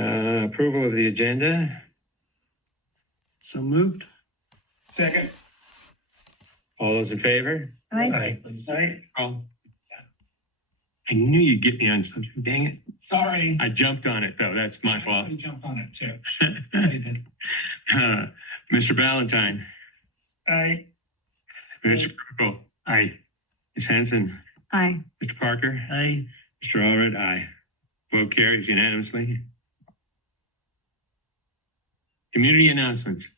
Approval of the agenda. So moved. Second. All those in favor? Aye. Aye. Oh. I knew you'd get me on something. Dang it. Sorry. I jumped on it though. That's my fault. I jumped on it too. I did. Mr. Valentine. Aye. Mr. Kirkle. Aye. Ms. Hanson. Aye. Mr. Parker. Aye. Mr. Allred. Aye. Vote carries unanimously. Community announcements.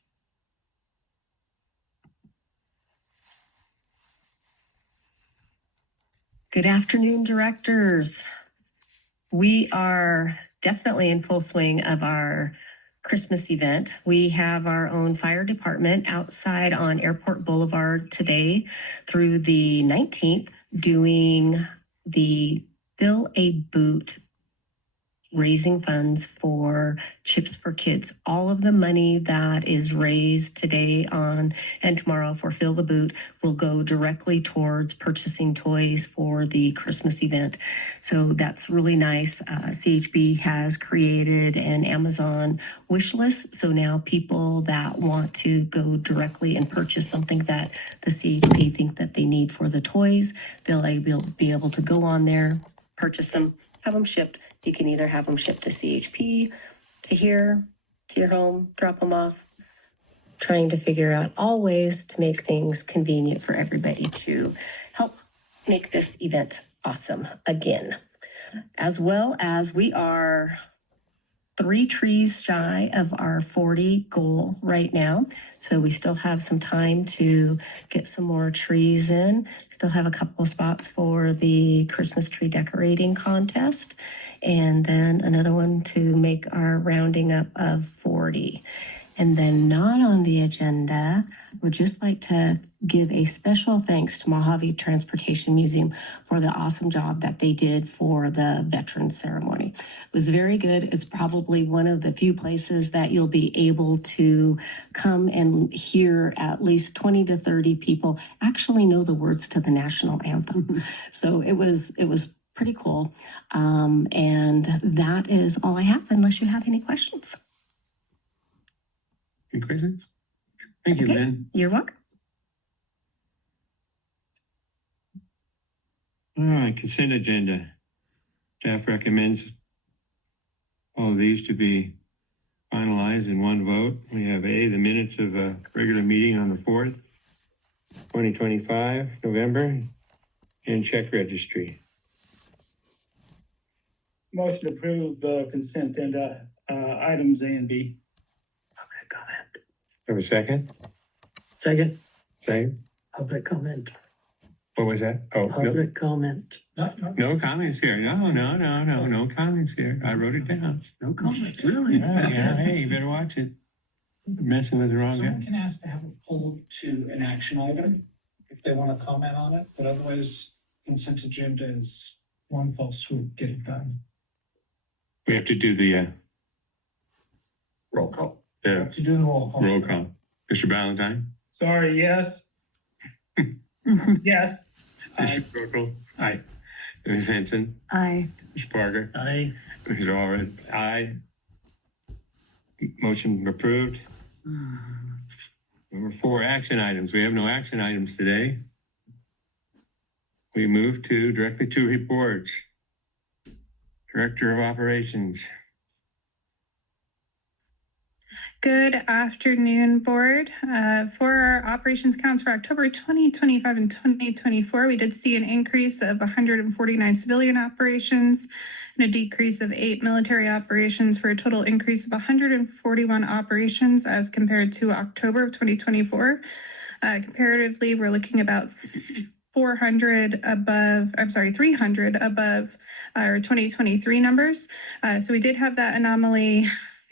Good afternoon, directors. We are definitely in full swing of our Christmas event. We have our own fire department outside on Airport Boulevard today through the 19th doing the Fill a Boot, raising funds for Chips for Kids. All of the money that is raised today on and tomorrow for Fill the Boot will go directly towards purchasing toys for the Christmas event. So that's really nice. CHB has created an Amazon wish list. So now people that want to go directly and purchase something that the CHP think that they need for the toys, they'll be able to go on there, purchase them, have them shipped. You can either have them shipped to CHP, to here, to your home, drop them off. Trying to figure out all ways to make things convenient for everybody to help make this event awesome again. As well as we are 3 trees shy of our 40 goal right now. So we still have some time to get some more trees in. Still have a couple spots for the Christmas tree decorating contest. And then another one to make our rounding up of 40. And then not on the agenda, would just like to give a special thanks to Mojave Transportation Museum for the awesome job that they did for the Veterans Ceremony. It was very good. It's probably one of the few places that you'll be able to come and hear at least 20 to 30 people actually know the words to the national anthem. So it was pretty cool. And that is all I have, unless you have any questions. Any questions? Thank you, Okay. Lynn. You're welcome. All right, consent agenda. Staff recommends all of these to be finalized in one vote. We have A, the minutes of a regular meeting on the 4th, 2025, November, and check registry. Motion to approve consent agenda items A and B. Public comment. Have a second? Second. Second? Public comment. What was that? Oh, no, Public comment. no comments here. No comments here. I wrote it down. No comments, really? Yeah, hey, you better watch it. Messing with the wrong Someone guy. can ask to have it pulled to an action item if they want to comment on it, but otherwise consent agenda is one fell swoop, get it done. We have to do the Roll call. the To do the roll call. roll call. Mr. Valentine? Sorry, yes. Yes. Mr. Kirkle? Aye. Ms. Hanson? Aye. Mr. Parker? Aye. Mr. Allred? Aye. Motion approved. Number 4, action items. We have no action items today. We move directly to reports. Director of Operations. Good afternoon, board. For our operations counts for October 2025 and 2024, we did see an increase of 149 civilian operations and a decrease of 8 military operations for a total increase of 141 operations as compared to October of 2024. Comparatively, we're looking about 300 above our 2023 numbers. So we did have that anomaly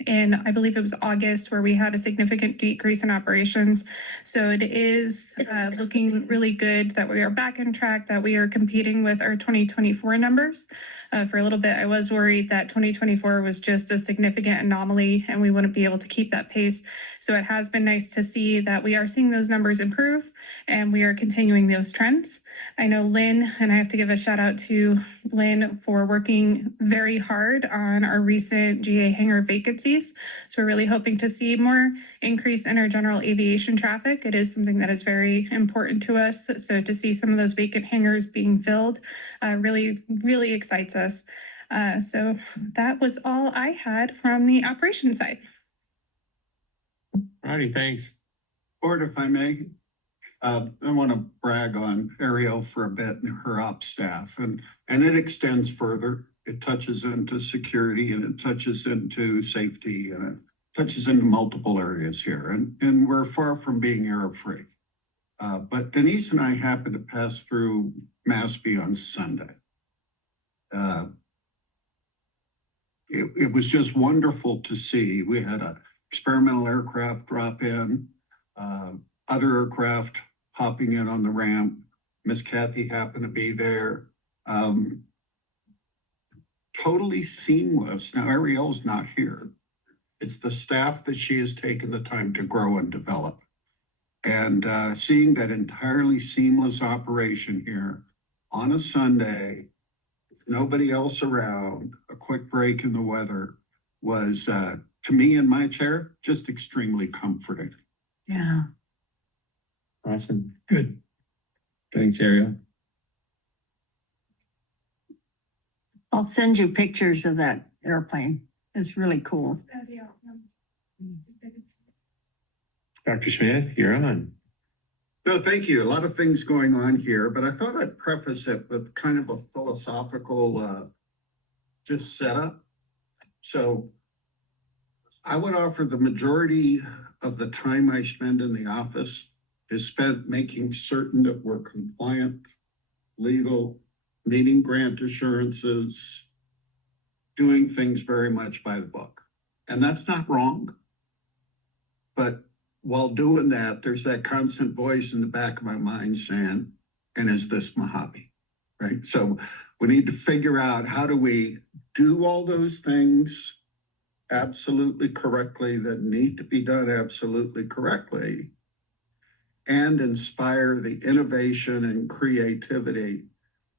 in, I believe it was August, where we had a significant decrease in operations. So it is looking really good that we are back on track, that we are competing with our 2024 numbers. For a little bit, I was worried that 2024 was just a significant anomaly and we wouldn't be able to keep that pace. So it has been nice to see that we are seeing those numbers improve and we are continuing those trends. I know Lynn, and I have to give a shout out to Lynn for working very hard on our recent GA hangar vacancies. So we're really hoping to see more increase in our general aviation traffic. It is something that is very important to us. So to see some of those vacant hangars being filled really excites us. So that was all I had from the operations side. Roddy, thanks. Board, if I may, I want to brag on Ariel for a bit and her ops staff, and it extends further. It touches into security and it touches into safety and it touches into multiple areas here. And we're far from being error-free. But Denise and I happened to pass through Mashpee on Sunday. It was just wonderful to see. We had an experimental aircraft drop in, other aircraft hopping in on the ramp. Miss Kathy happened to be there. Totally seamless. Now, Ariel's not here. It's the staff that she has taken the time to grow and develop. And seeing that entirely seamless operation here on a Sunday, with nobody else around, a quick break in the weather was, to me in my chair, just extremely comforting. Yeah. Awesome. Good. Thanks, Ariel. I'll send you pictures of that airplane. It's really cool. Dr. Smith, you're on. No, thank you. A lot of things going on here, but I thought I'd preface it with kind of a philosophical just setup. So I would offer the majority of the time I spend in the office is spent making certain that we're compliant, legal, meeting grant assurances, doing things very much by the book. And that's not wrong. But while doing that, there's that constant voice in the back of my mind saying, and is this Mojave, right? So we need to figure out how do we do all those things absolutely correctly that need to be done absolutely correctly and inspire the innovation and creativity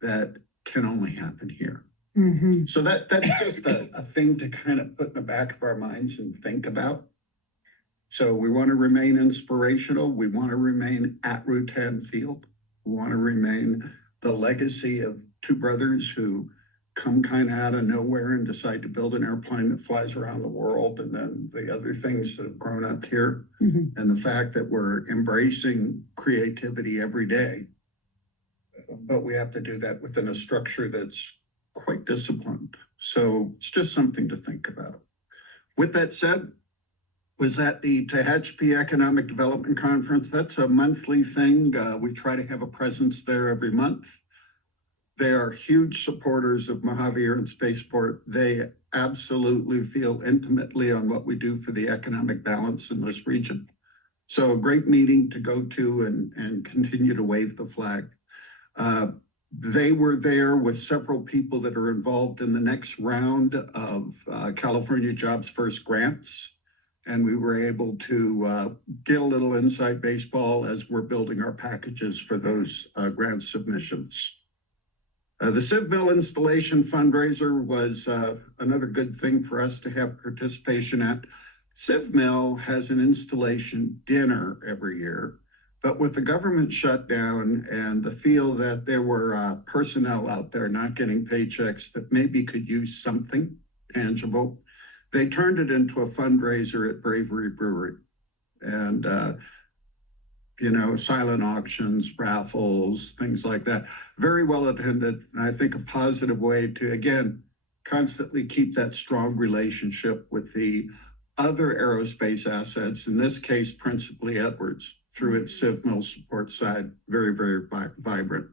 that can only happen here. Mm-hmm. So that's just a thing to kind of put in the back of our minds and think about. So we want to remain inspirational. We want to remain at Rutan Field. We want to remain the legacy of two brothers who come kind of out of nowhere and decide to build an airplane that flies around the world. And then the other things that have grown up here and the fact that we're embracing creativity every day. But we have to do that within a structure that's quite disciplined. So it's just something to think about. With that said, was at the Tehachapi Economic Development Conference. That's a monthly thing. We try to have a presence there every month. They are huge supporters of Mojave Air and Spaceport. They absolutely feel intimately on what we do for the economic balance in this region. So a great meeting to go to and continue to wave the flag. They were there with several people that are involved in the next round of California Jobs First grants. And we were able to get a little inside baseball as we're building our packages for those grant submissions. The CivMill installation fundraiser was another good thing for us to have participation at. CivMill has an installation dinner every year, but with the government shutdown and the feel that there were personnel out there not getting paychecks that maybe could use something tangible, they turned it into a fundraiser at Bravery Brewery. And, silent auctions, raffles, things like that. Very well attended. And I think a positive way to, again, constantly keep that strong relationship with the other aerospace assets, in this case, principally Edwards, through its CivMill support side. Very, very vibrant.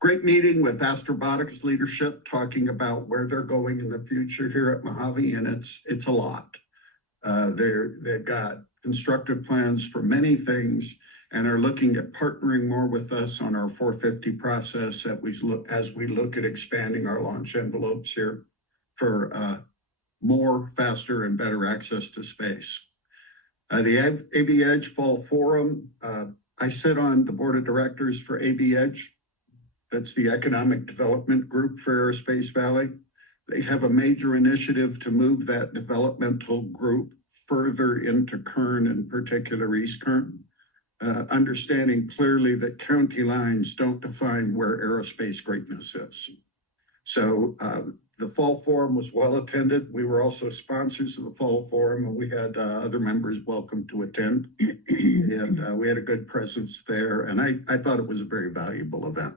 Great meeting with Astrobotics leadership, talking about where they're going in the future here at Mojave, and it's a lot. They've got constructive plans for many things and are looking at partnering more with us on our 450 process as we look at expanding our launch envelopes here for more, faster, and better access to space. The AV Edge Fall Forum, I sit on the board of directors for AV Edge. That's the economic development group for Aerospace Valley. They have a major initiative to move that developmental group further into Kern, in particular East Kern, understanding clearly that county lines don't define where aerospace greatness is. So the Fall Forum was well attended. We were also sponsors of the Fall Forum, and we had other members welcome to attend. And we had a good presence there, and I thought it was a very valuable event.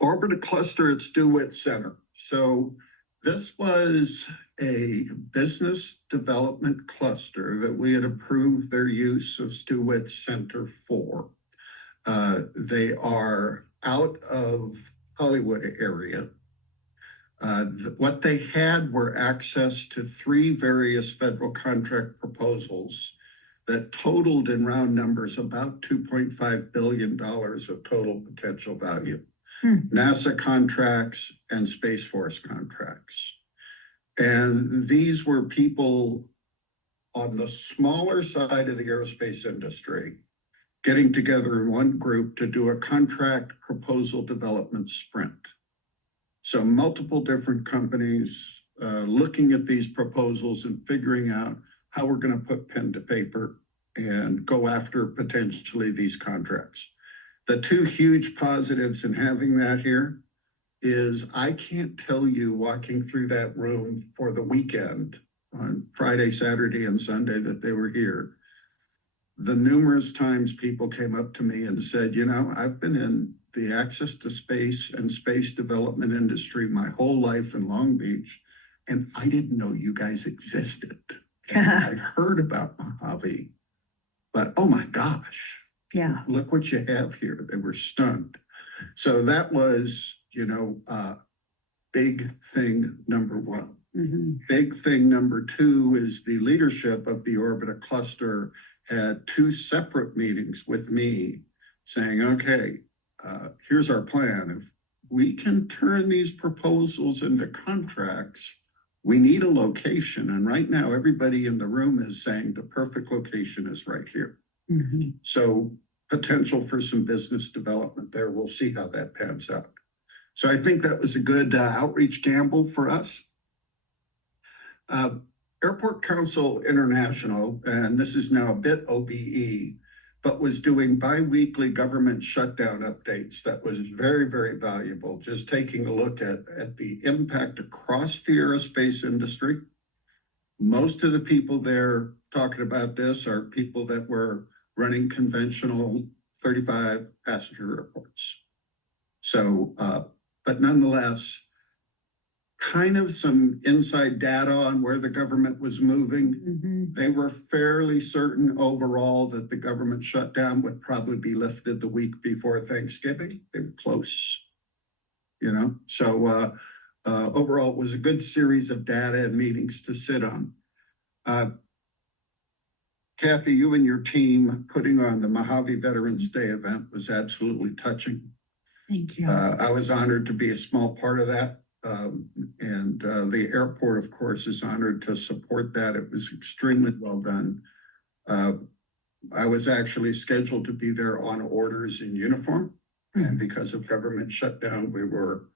Orbit Cluster at Stu-Witt Center. So this was a business development cluster that we had approved their use of Stu-Witt Center for. They are out of Hollywood area. What they had were access to 3 various federal contract proposals that totaled in round numbers about $2.5 billion of total potential value. NASA contracts and Space Force contracts. And these were people on the smaller side of the aerospace industry getting together in one group to do a contract proposal development sprint. So multiple different companies looking at these proposals and figuring out how we're going to put pen to paper and go after potentially these contracts. The 2 huge positives in having that here is I can't tell you walking through that room for the weekend on Friday, Saturday, and Sunday that they were here, the numerous times people came up to me and said, you know, I've been in the access to space and space development industry my whole life in Long Beach, and I didn't know you guys existed. I'd heard about Mojave, but oh my gosh. Yeah. Look what you have here. They were stunned. So that was, big thing number 1. Mm-hmm. Big thing number 2 is the leadership of the Orbita cluster had 2 separate meetings with me saying, okay, here's our plan. If we can turn these proposals into contracts, we need a location. And right now, everybody in the room is saying the perfect location is right here. Mm-hmm. So potential for some business development there. We'll see how that pans out. So I think that was a good outreach gamble for us. Airport Council International, and this is now a bit OBE, but was doing bi-weekly government shutdown updates. That was very, very valuable. Just taking a look at the impact across the aerospace industry. Most of the people there talking about this are people that were running conventional 35 passenger airports. So, but nonetheless, kind of some inside data on where the government was moving. Mm-hmm. They were fairly certain overall that the government shutdown would probably be lifted the week before Thanksgiving. They were close, So overall, it was a good series of data and meetings to sit on. Kathy, you and your team putting on the Mojave Veterans Day event was absolutely touching. Thank you. I was honored to be a small part of that. And the airport, of course, is honored to support that. It was extremely well done. I was actually scheduled to be there on orders in uniform. And because of government shutdown, we were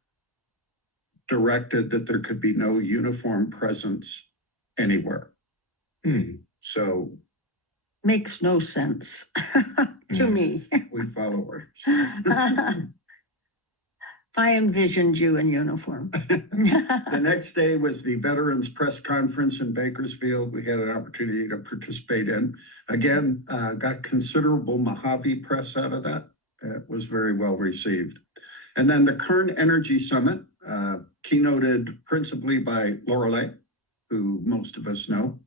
directed that there could be no uniform presence anywhere. So Makes no sense to me. we follow orders. I envisioned you in uniform. The next day was the Veterans Press Conference in Bakersfield. We had an opportunity to participate in. Again, got considerable Mojave press out of that. It was very well received. And then the Kern Energy Summit, keynoted principally by Lorelei, who most of us know.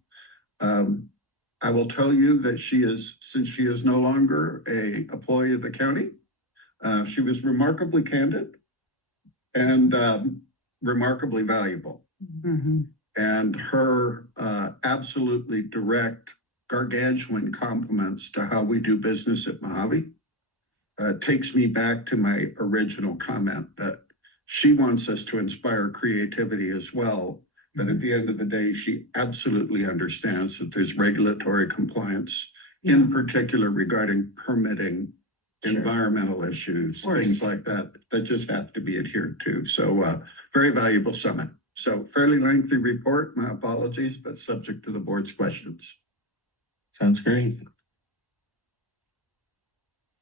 I will tell you that since she is no longer an employee of the county, she was remarkably candid and remarkably valuable. Mm-hmm. and her absolutely direct gargantuan compliments to how we do business at Mojave takes me back to my original comment that she wants us to inspire creativity as well. But at the end of the day, she absolutely understands that there's regulatory compliance, in particular regarding permitting, environmental issues, things like that, that just have to be adhered to. So very valuable summit. So fairly lengthy report, my apologies, but subject to the board's questions. Sounds great.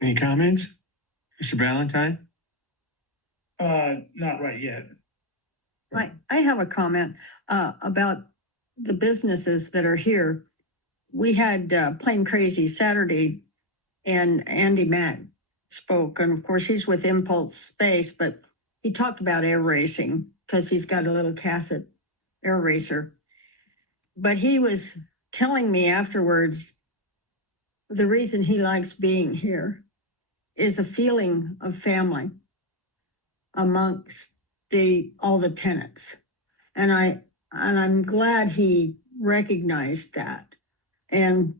Any comments? Mr. Ballantyne? Not right yet. I have a comment about the businesses that are here. We had Plain Crazy Saturday, and Andy Mack spoke, and of course he's with Impulse Space, but he talked about air racing because he's got a little Cassett air racer. But he was telling me afterwards the reason he likes being here is a feeling of family amongst all the tenants. And I'm glad he recognized that. And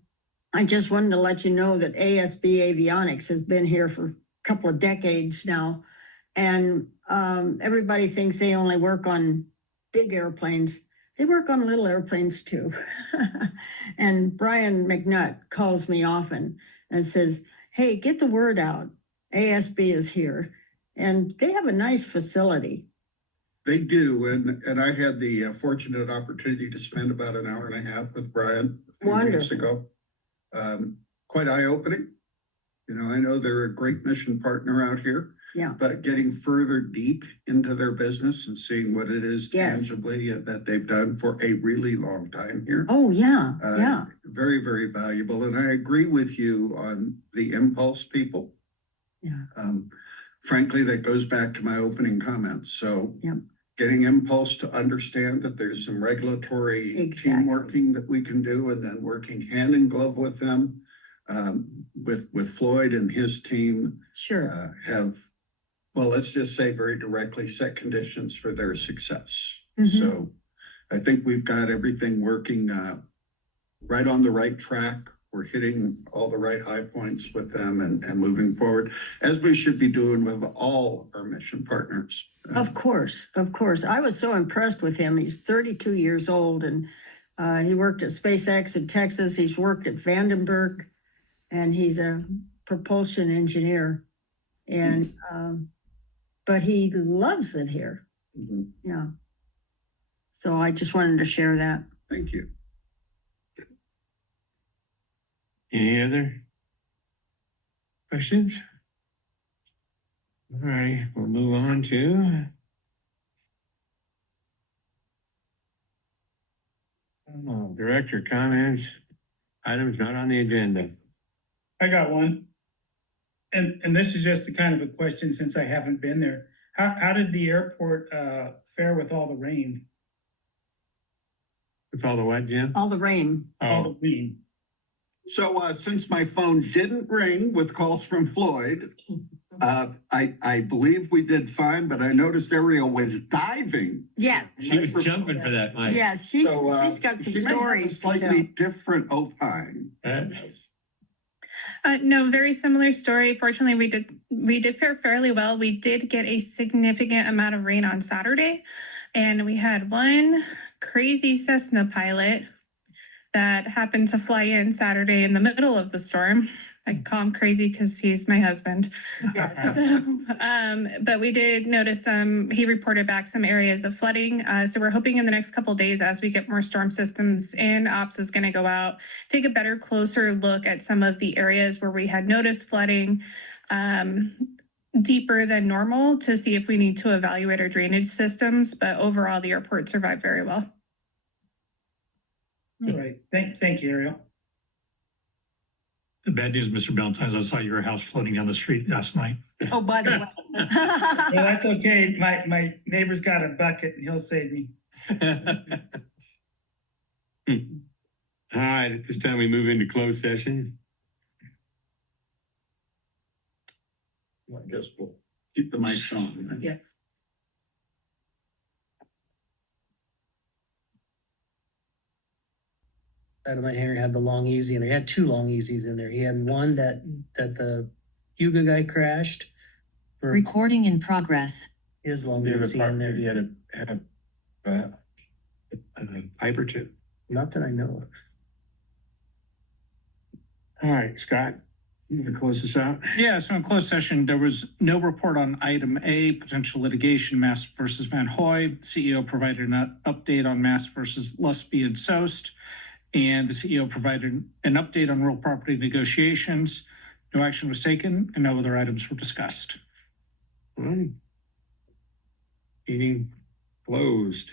I just wanted to let you know that ASB Avionics has been here for a couple of decades now. And everybody thinks they only work on big airplanes. They work on little airplanes too. And Brian McNutt calls me often and says, hey, get the word out. ASB is here. And they have a nice facility. They do, and I had the fortunate opportunity to spend about an hour and a half with Brian a few weeks ago. Quite eye-opening. You know, I know they're a great mission partner out here. Yeah. But getting further deep into their business and seeing what it is tangibly that they've done for a really long time here. Oh, yeah, yeah. Very, very valuable. And I agree with you on the Impulse people. Yeah. Frankly, that goes back to my opening comments. So getting Impulse to understand that there's some regulatory team working that we can do, and then working hand in glove with them, with Floyd and his team, have, well, let's just say very directly set conditions for their success. So I think we've got everything working right on the right track. We're hitting all the right high points with them and moving forward, as we should be doing with all our mission partners. Of course, of course. I was so impressed with him. He's 32 years old, and he worked at SpaceX in Texas. He's worked at Vandenberg, and he's a propulsion engineer. And but he loves it here. Yeah. So I just wanted to share that. Thank you. Any other questions? All right, we'll move on to director comments, items not on the agenda. I got one. And this is just a kind of a question since I haven't been there. How did the airport fare with all the rain? With all the what, Jim? All the rain. All the rain. So since my phone didn't ring with calls from Floyd, I believe we did fine, but I noticed Ariel was diving. Yeah. She was jumping for that mic. Yeah, she's got some she may have a stories to slightly tell. different opine. No, very similar story. Fortunately, we did fare fairly well. We did get a significant amount of rain on Saturday, and we had one crazy Cessna pilot that happened to fly in Saturday in the middle of the storm. I call him crazy because he's my husband. Yes. So, but we did notice he reported back some areas of flooding. So we're hoping in the next couple of days, as we get more storm systems in, Ops is going to go out, take a better, closer look at some of the areas where we had noticed flooding deeper than normal to see if we need to evaluate our drainage systems. But overall, the airport survived very well. All right. Thank you, Ariel. The bad news, Mr. Ballantyne, is I saw your house floating down the street last night. Oh, by the way. Well, that's okay. My neighbor's got a bucket and he'll save me. All right, at this time we move into closed session. I guess we'll keep the mics on. Yeah. Out of my hair had the long easy, and he had two long easies in there. He had one that the Hugo guy crashed. For Recording in progress. his long You have a easy part, in maybe there. had a pipe or two. Not that I know of. All right, Scott, you gonna close this out? Yeah, so in closed session, there was no report on item A, potential litigation, Mass versus Van Hoy. CEO provided an update on Mass versus Lusby and Soest. And the CEO provided an update on real property negotiations. No action was taken and no other items were discussed. All right. Meeting closed.